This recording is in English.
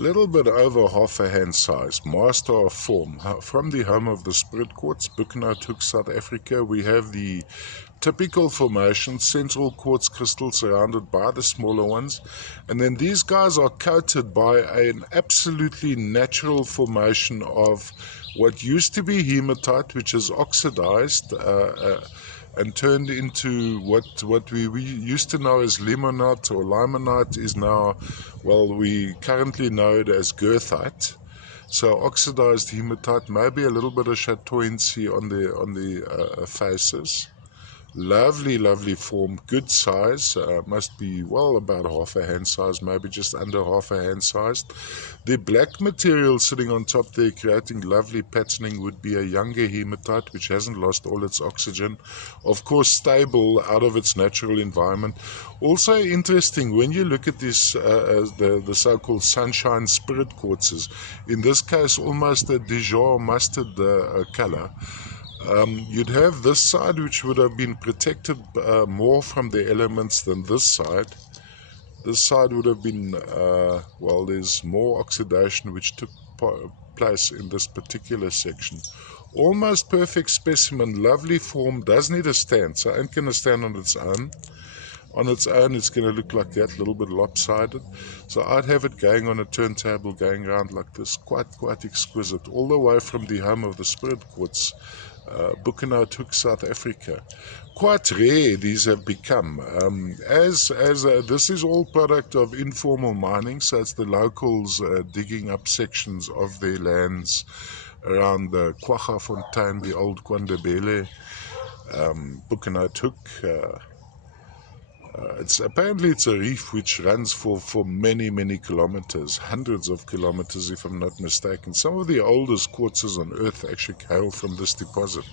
little bit over half a hand size, master of form, from the home of the spirit quartz, Hoek, South Africa. We have the typical formation, central quartz crystal surrounded by the smaller ones, and then these guys are coated by an absolutely natural formation of what used to be hematite, which is oxidized and turned into what we used to know as limonite or limonite is now, well, we currently know it as goethite. So oxidized hematite, maybe a little bit of chatoyancy on the faces. Lovely form, good size, must be well about half a hand size, maybe just under half a hand sized. The black material sitting on top there creating lovely patterning would be a younger hematite which hasn't lost all its oxygen, of course stable out of its natural environment. Also interesting when you look at this the so-called sunshine spirit quartzes, in this case almost a Dijon mustard color. You'd have this side which would have been protected more from the elements than this side. This side would have been, well, there's more oxidation which took place in this particular section. Almost perfect specimen, lovely form, does need a stand, so it ain't going to stand on its own. On its own it's going to look like that, a little bit lopsided. So I'd have it going on a turntable, going around like this, quite exquisite, all the way from the home of the spirit quartz, Hoek, South Africa. Quite rare these have become. This is all product of informal mining, so it's the locals digging up sections of their lands around the Kwaggafontein, the old Kwandebele, Hoek. Apparently it's a reef which runs for many kilometers, hundreds of kilometers if I'm not mistaken. Some of the oldest quartzes on earth actually hail from this deposit.